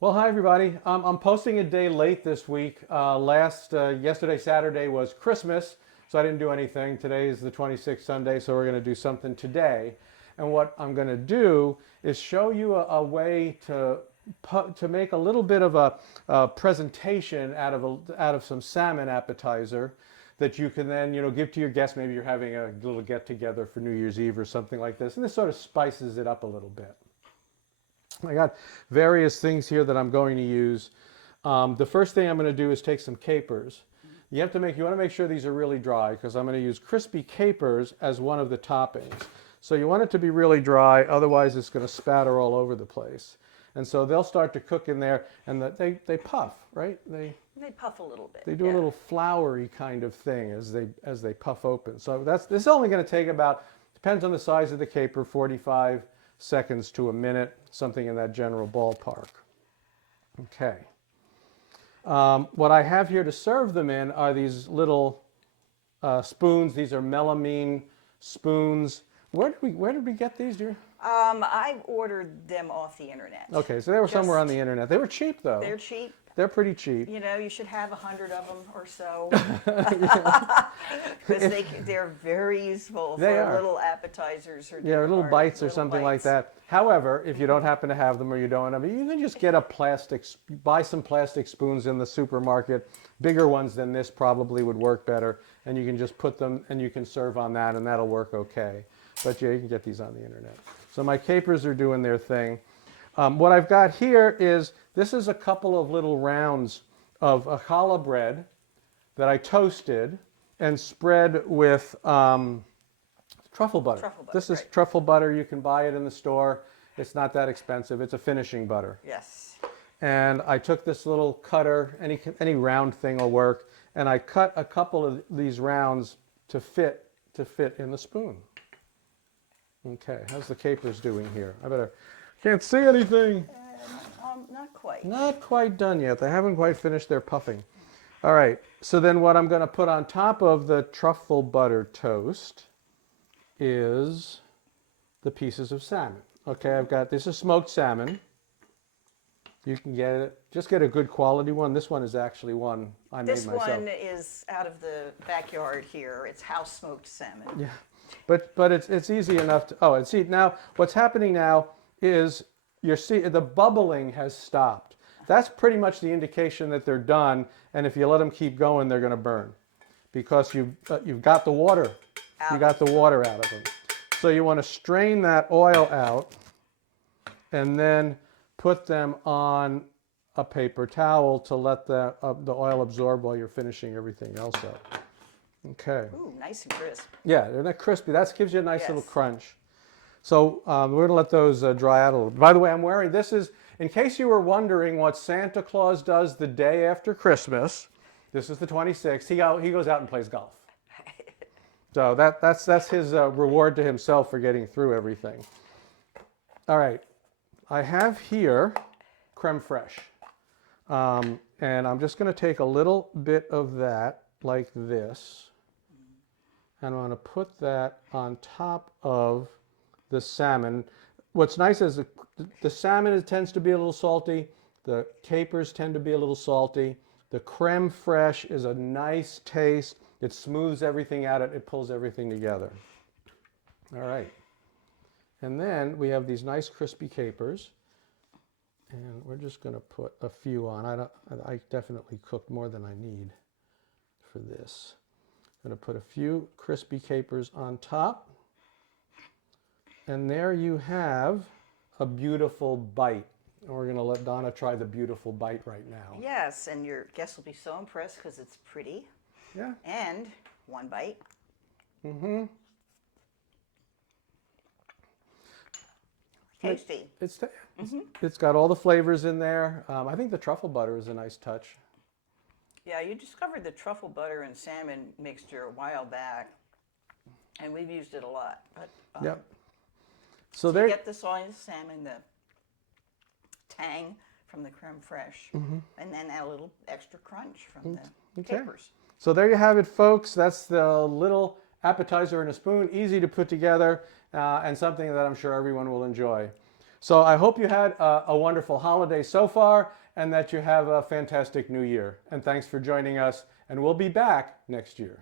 Well, hi everybody. I'm posting a day late this week. Yesterday, Saturday was Christmas, so I didn't do anything. Today is the 26th Sunday, so we're going to do something today. And what I'm going to do is show you a way to make a little bit of a presentation out of some salmon appetizer that you can then give to your guests. Maybe you're having a little get together for New Year's Eve or something like this, and this sort of spices it up a little bit. I got various things here that I'm going to use. The first thing I'm going to do is take some capers. You want to make sure these are really dry because I'm going to use crispy capers as one of the toppings. So you want it to be really dry, otherwise it's going to spatter all over the place. And so they'll start to cook in there, and they puff, right? They puff a little bit. They do a little floury kind of thing as they puff open. So this is only going to take about, depends on the size of the caper, 45 seconds to a minute, something in that general ballpark. Okay. What I have here to serve them in are these little spoons. These are melamine spoons. Where did we get these, dear? I ordered them off the internet. Okay, so they were somewhere on the internet. They were cheap, though. They're cheap. They're pretty cheap. You know, you should have 100 of them or so. Because they're very useful for little appetizers or little bites or something like that. However, if you don't happen to have them or you don't have them, you can just get buy some plastic spoons in the supermarket. Bigger ones than this probably would work better, and you can just put them and you can serve on that, and that'll work okay. But yeah, you can get these on the internet. So my capers are doing their thing. What I've got here is, this is a couple of little rounds of a challah bread that I toasted and spread with truffle butter. This is truffle butter. You can buy it in the store. It's not that expensive. It's a finishing butter. Yes. And I took this little cutter, any round thing will work, and I cut a couple of these rounds to fit in the spoon. Okay, how's the capers doing here? Can't see anything. Not quite. Not quite done yet. They haven't quite finished their puffing. All right, so then what I'm going to put on top of the truffle butter toast is the pieces of salmon. Okay, this is smoked salmon. You can get it, just get a good quality one. This one is actually one I made myself. This one is out of the backyard here. It's house smoked salmon. Yeah, but it's easy enough to, and see, now what's happening now is the bubbling has stopped. That's pretty much the indication that they're done, and if you let them keep going, they're going to burn because you've got the water. You got the water out of them. So you want to strain that oil out and then put them on a paper towel to let the oil absorb while you're finishing everything else up. Okay. Ooh, nice and crisp. Yeah, they're not crispy. That gives you a nice little crunch. So we're going to let those dry out a little. By the way, I'm wearing, this is, in case you were wondering what Santa Claus does the day after Christmas, this is the 26th, he goes out and plays golf. So that's his reward to himself for getting through everything. All right, I have here crème fraiche. And I'm just going to take a little bit of that like this, and I'm going to put that on top of the salmon. What's nice is the salmon tends to be a little salty. The capers tend to be a little salty. The crème fraiche is a nice taste. It smooths everything out. It pulls everything together. All right. And then we have these nice crispy capers. And we're just going to put a few on. I definitely cooked more than I need for this. I'm going to put a few crispy capers on top. And there you have a beautiful bite. And we're going to let Donna try the beautiful bite right now. Yes, and your guests will be so impressed because it's pretty. Yeah. And one bite. Mm-hmm. Tasty. It's got all the flavors in there. I think the truffle butter is a nice touch. Yeah, you discovered the truffle butter and salmon mixture a while back, and we've used it a lot. But yep. So you get the soy salmon, the tang from the crème fraiche, and then a little extra crunch from the capers. So there you have it, folks. That's the little appetizer in a spoon, easy to put together, and something that I'm sure everyone will enjoy. So I hope you had a wonderful holiday so far and that you have a fantastic new year. And thanks for joining us. And we'll be back next year.